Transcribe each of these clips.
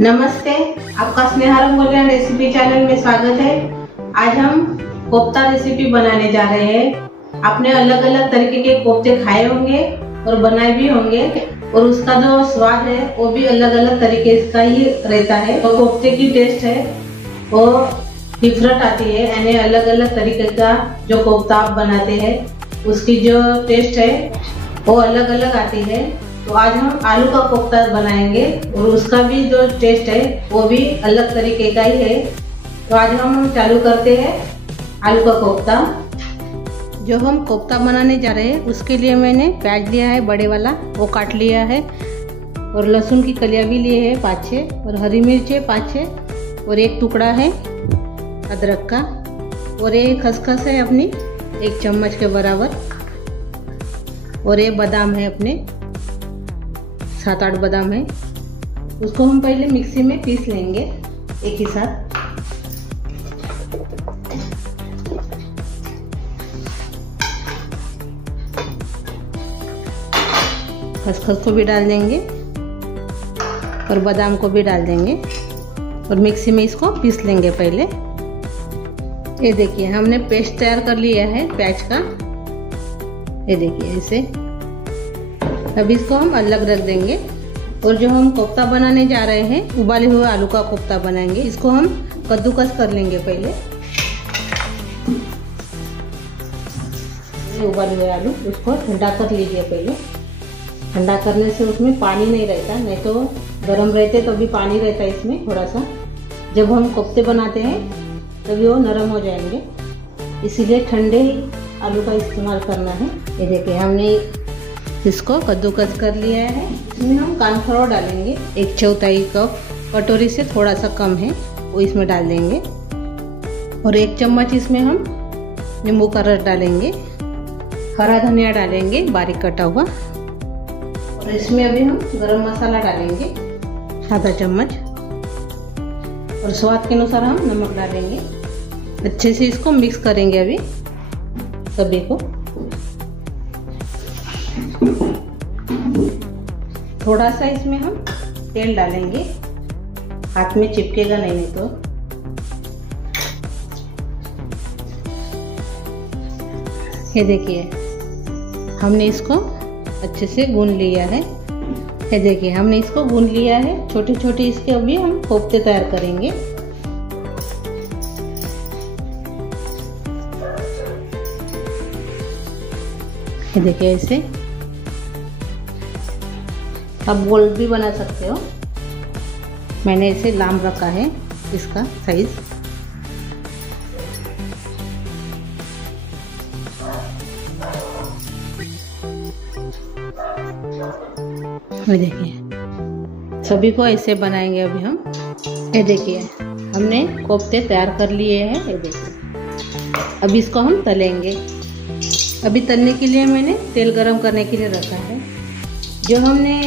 नमस्ते, आपका Sneha रंगोलिया recipe channel में स्वागत है। आज हम कोफ्ता रेसिपी बनाने जा रहे हैं। आपने अलग अलग तरीके के कोफ्ते खाए होंगे और बनाए भी होंगे और उसका जो स्वाद है वो भी अलग अलग तरीके का ही रहता है। तो कोफ्ते की टेस्ट है वो डिफरेंट आती है, यानी अलग अलग तरीके का जो कोफ्ता आप बनाते हैं उसकी जो टेस्ट है वो अलग अलग आती है। तो आज हम आलू का कोफ्ता बनाएंगे और उसका भी जो टेस्ट है वो भी अलग तरीके का ही है। तो आज हम चालू करते हैं आलू का कोफ्ता। जो हम कोफ्ता बनाने जा रहे हैं उसके लिए मैंने प्याज लिया है बड़े वाला, वो काट लिया है, और लहसुन की कलियां भी लिए है 5-6, और हरी मिर्च है 5-6, और एक टुकड़ा है अदरक का, और ये खसखस है अपनी 1 चम्मच के बराबर, और ये बादाम है अपने 7-8 बादाम है। उसको हम पहले मिक्सी में पीस लेंगे एक ही साथ। खसखस को भी डाल देंगे और बादाम को भी डाल देंगे और मिक्सी में इसको पीस लेंगे पहले। ये देखिए हमने पेस्ट तैयार कर लिया है प्याज का, ये देखिए ऐसे। अब इसको हम अलग रख देंगे, और जो हम कोफ्ता बनाने जा रहे हैं उबाले हुए आलू का कोफ्ता बनाएंगे। इसको हम कद्दूकस कर लेंगे पहले। उबाले हुए आलू उसको ठंडा कर लीजिए पहले। ठंडा करने से उसमें पानी नहीं रहता, नहीं तो गर्म रहते तो भी पानी रहता है इसमें थोड़ा सा। जब हम कोफ्ते बनाते हैं तभी वो नरम हो जाएंगे, इसीलिए ठंडे आलू का इस्तेमाल करना है। ये देखिए हमने इसको कद्दूकस कर लिया है। इसमें हम कॉर्नफ्लोर डालेंगे 1/4 कप, कटोरी से थोड़ा सा कम है वो इसमें डाल देंगे, और 1 चम्मच इसमें हम नींबू का रस डालेंगे। हरा धनिया डालेंगे बारीक कटा हुआ, और इसमें अभी हम गरम मसाला डालेंगे आधा चम्मच, और स्वाद के अनुसार हम नमक डालेंगे। अच्छे से इसको मिक्स करेंगे अभी सभी को। थोड़ा सा इसमें हम तेल डालेंगे, हाथ में चिपकेगा नहीं तो। ये देखिए हमने इसको अच्छे से गूंद लिया है। ये देखिए हमने इसको गूंद लिया है। छोटे छोटे इसके अभी हम कोफ्ते तैयार करेंगे। ये देखिए ऐसे आप गोल भी बना सकते हो। मैंने इसे लाम रखा है इसका साइज। ये देखिए सभी को ऐसे बनाएंगे अभी हम। ये देखिए हमने कोफ्ते तैयार कर लिए हैं। ये देखिए अब इसको हम तलेंगे। अभी तलने के लिए मैंने तेल गरम करने के लिए रखा है। जो हमने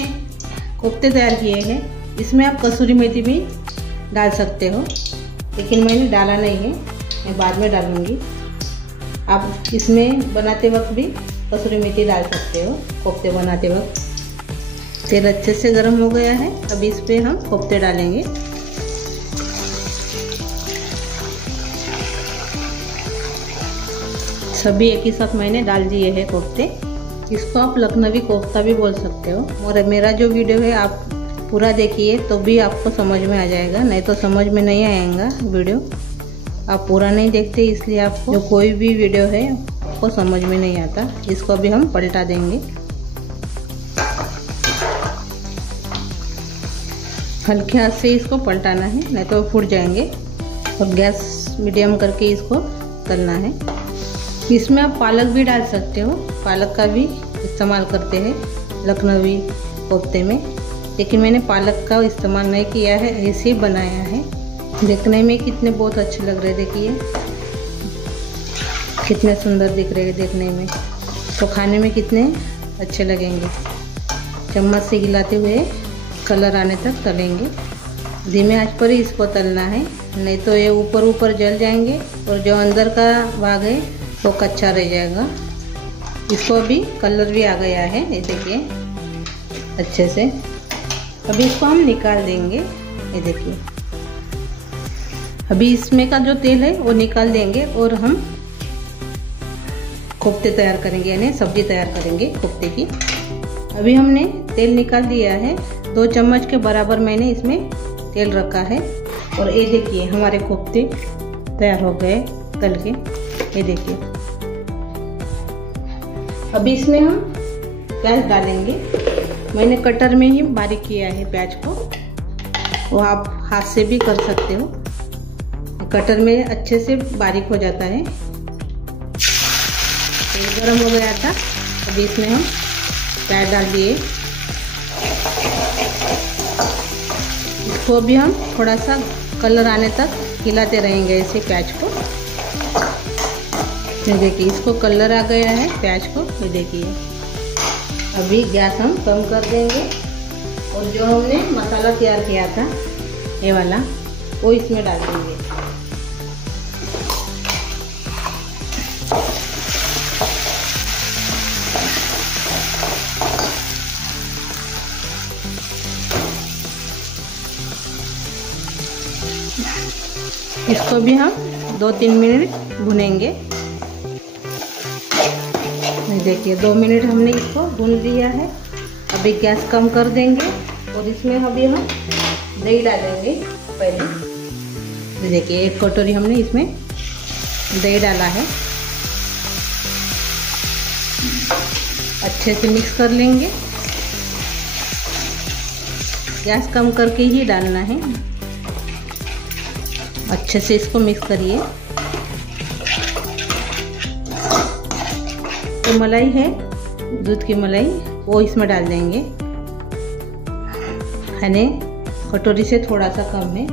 कोफ्ते तैयार किए हैं इसमें आप कसूरी मेथी भी डाल सकते हो, लेकिन मैंने डाला नहीं है, मैं बाद में डालूंगी। आप इसमें बनाते वक्त भी कसूरी मेथी डाल सकते हो कोफ्ते बनाते वक्त। तेल अच्छे से गर्म हो गया है, अब इस पे हम कोफ्ते डालेंगे। सभी एक ही साथ मैंने डाल दिए हैं कोफ्ते। इसको आप लखनवी कोफ्ता भी बोल सकते हो। और मेरा जो वीडियो है आप पूरा देखिए तो भी आपको समझ में आ जाएगा, नहीं तो समझ में नहीं आएगा वीडियो। आप पूरा नहीं देखते इसलिए आपको जो कोई भी वीडियो है आपको समझ में नहीं आता। इसको अभी हम पलटा देंगे। हल्के हाथ से इसको पलटाना है, नहीं तो फूट जाएंगे। और गैस मीडियम करके इसको तलना है। इसमें आप पालक भी डाल सकते हो, पालक का भी इस्तेमाल करते हैं लखनवी कोफ्ते में, लेकिन मैंने पालक का इस्तेमाल नहीं किया है, ऐसे ही बनाया है। देखने में कितने बहुत अच्छे लग रहे, देखिए कितने सुंदर दिख रहे हैं देखने में, तो खाने में कितने अच्छे लगेंगे। चम्मच से हिलाते हुए कलर आने तक तलेंगे। धीमे आंच पर ही इसको तलना है, नहीं तो ये ऊपर ऊपर जल जाएंगे और जो अंदर का भाग है वो कच्चा रह जाएगा। इसको अभी कलर भी आ गया है, ये देखिए अच्छे से। अभी इसको हम निकाल देंगे ये देखिए। अभी इसमें का जो तेल है वो निकाल देंगे और हम कोफ्ते तैयार करेंगे, यानी सब्जी तैयार करेंगे कोफ्ते की। अभी हमने तेल निकाल दिया है, 2 चम्मच के बराबर मैंने इसमें तेल रखा है। और ये देखिए हमारे कोफ्ते तैयार हो गए तल के, ये देखिए। अभी इसमें हम प्याज डालेंगे। मैंने कटर में ही बारीक किया है प्याज को, वो आप हाथ से भी कर सकते हो, कटर में अच्छे से बारीक हो जाता है। तेल गरम हो गया था, अभी इसमें हम प्याज डाल दिए। इसको भी हम थोड़ा सा कलर आने तक हिलाते रहेंगे ऐसे प्याज को। ये देखिए इसको कलर आ गया है प्याज को, ये देखिए। अभी गैस हम कम कर देंगे और जो हमने मसाला तैयार किया था ये वाला, वो इसमें डाल देंगे। इसको भी हम 2-3 मिनट भुनेंगे। देखिए 2 मिनट हमने इसको भून लिया है। अभी गैस कम कर देंगे और इसमें अभी हम दही डालेंगे पहले। देखिए 1 कटोरी हमने इसमें दही डाला है। अच्छे से मिक्स कर लेंगे, गैस कम करके ही डालना है। अच्छे से इसको मिक्स करिए। तो मलाई है, दूध की मलाई, वो इसमें डाल देंगे, यानी कटोरी से थोड़ा सा कम है,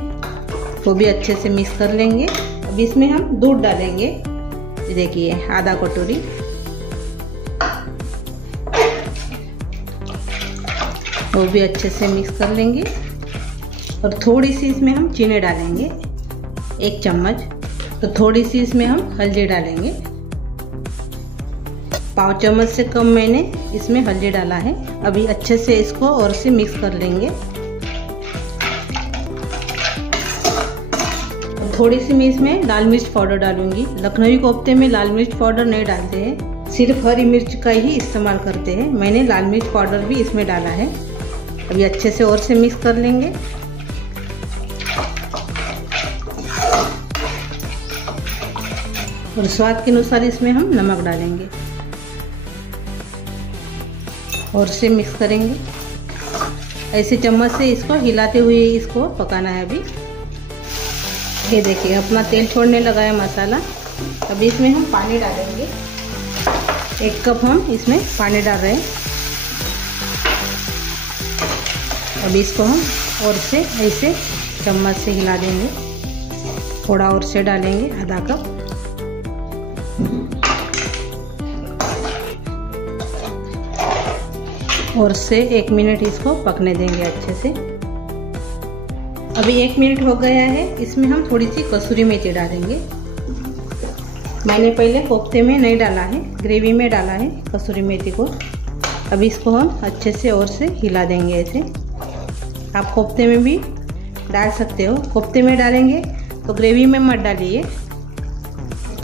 तो भी अच्छे से मिक्स कर लेंगे। अब इसमें हम दूध डालेंगे, देखिए आधा कटोरी। वो भी अच्छे से मिक्स कर लेंगे और थोड़ी सी इसमें हम चीनी डालेंगे, 1 चम्मच। तो थोड़ी सी इसमें हम हल्दी डालेंगे, 1/4 चम्मच से कम मैंने इसमें हल्दी डाला है। अभी अच्छे से इसको और से मिक्स कर लेंगे। थोड़ी सी मैं इसमें लाल मिर्च पाउडर डालूंगी। लखनवी कोफ्ते में लाल मिर्च पाउडर नहीं डालते हैं, सिर्फ हरी मिर्च का ही इस्तेमाल करते हैं। मैंने लाल मिर्च पाउडर भी इसमें डाला है। अभी अच्छे से और से मिक्स कर लेंगे। और स्वाद के अनुसार इसमें हम नमक डालेंगे और से मिक्स करेंगे। ऐसे चम्मच से इसको हिलाते हुए इसको पकाना है। अभी ये देखिए अपना तेल छोड़ने लगा है मसाला। अभी इसमें हम पानी डालेंगे, 1 कप हम इसमें पानी डाल रहे हैं। अभी इसको हम और से ऐसे चम्मच से हिला देंगे, थोड़ा और से डालेंगे, आधा कप। और से 1 मिनट इसको पकने देंगे अच्छे से। अभी 1 मिनट हो गया है, इसमें हम थोड़ी सी कसूरी मेथी डालेंगे। मैंने पहले कोफ्ते में नहीं डाला है, ग्रेवी में डाला है कसूरी मेथी को। अभी इसको हम अच्छे से और से हिला देंगे ऐसे। आप कोफ्ते में भी डाल सकते हो, कोफ्ते में डालेंगे तो ग्रेवी में मत डालिए,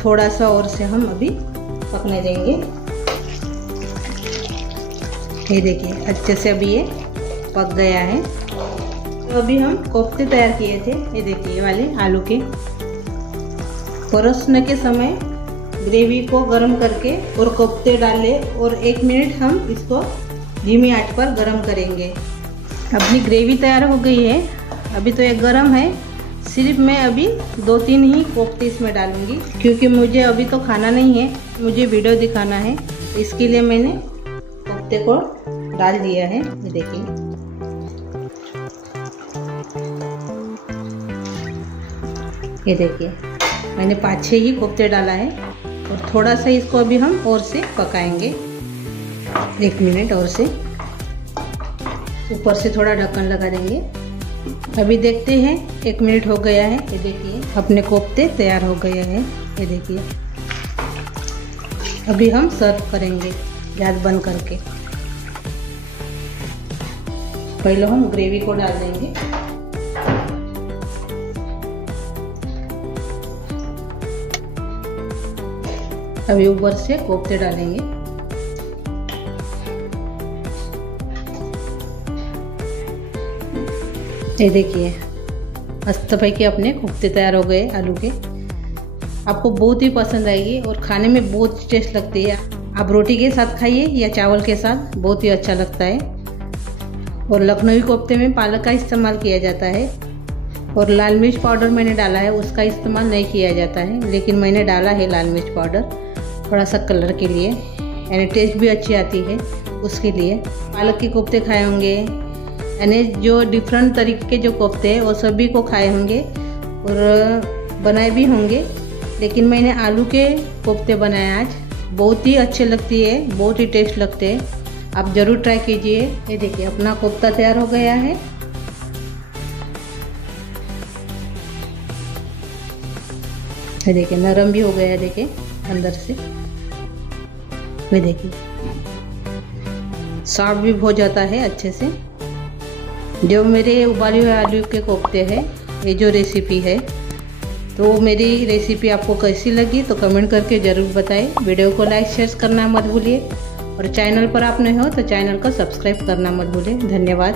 थोड़ा सा और से हम अभी पकने देंगे। ये देखिए अच्छे से अभी ये पक गया है। तो अभी हम कोफ्ते तैयार किए थे, ये देखिए ये वाले आलू के। परोसने के समय ग्रेवी को गर्म करके और कोफ्ते डाले और 1 मिनट हम इसको धीमी आंच पर गर्म करेंगे। अपनी ग्रेवी तैयार हो गई है। अभी तो ये गर्म है, सिर्फ मैं अभी 2-3 ही कोफ्ते इसमें डालूंगी, क्योंकि मुझे अभी तो खाना नहीं है, मुझे वीडियो दिखाना है। तो इसके लिए मैंने कोफ्ते को डाल दिया है। ये देखिए ये देखिए मैंने 5-6 ही कोफ्ते डाला है और थोड़ा सा इसको अभी हम और से पकाएंगे 1 मिनट और से। ऊपर से थोड़ा ढक्कन लगा देंगे। अभी देखते हैं 1 मिनट हो गया है। ये देखिए अपने कोफ्ते तैयार हो गए हैं। ये देखिए अभी हम सर्व करेंगे गैस बंद करके। पहले हम ग्रेवी को डाल देंगे। अभी ऊपर से कोफ्ते डालेंगे। ये देखिए मस्त पैकी अपने कोफ्ते तैयार हो गए आलू के। आपको बहुत ही पसंद आएगी और खाने में बहुत टेस्ट लगती है। आप रोटी के साथ खाइए या चावल के साथ, बहुत ही अच्छा लगता है। और लखनवी कोफ्ते में पालक का इस्तेमाल किया जाता है और लाल मिर्च पाउडर मैंने डाला है, उसका इस्तेमाल नहीं किया जाता है, लेकिन मैंने डाला है लाल मिर्च पाउडर थोड़ा सा कलर के लिए, यानी टेस्ट भी अच्छी आती है उसके लिए। पालक के कोफ्ते खाए होंगे, यानी जो डिफरेंट तरीके के जो कोफ्ते हैं वो सभी को खाए होंगे और बनाए भी होंगे, लेकिन मैंने आलू के कोफ्ते बनाए आज। बहुत ही अच्छे लगती है, बहुत ही टेस्ट लगते हैं, आप ज़रूर ट्राई कीजिए। ये देखिए अपना कोफ्ता तैयार हो गया है। ये देखिए नरम भी हो गया है, देखिए अंदर से। ये देखिए सॉफ्ट भी हो जाता है अच्छे से। जो मेरे उबाले हुए आलू के कोफ्ते हैं, ये जो रेसिपी है, तो मेरी रेसिपी आपको कैसी लगी तो कमेंट करके ज़रूर बताएं। वीडियो को लाइक शेयर करना मत भूलिए और चैनल पर आप नए हो तो चैनल को सब्सक्राइब करना मत भूलिए। धन्यवाद।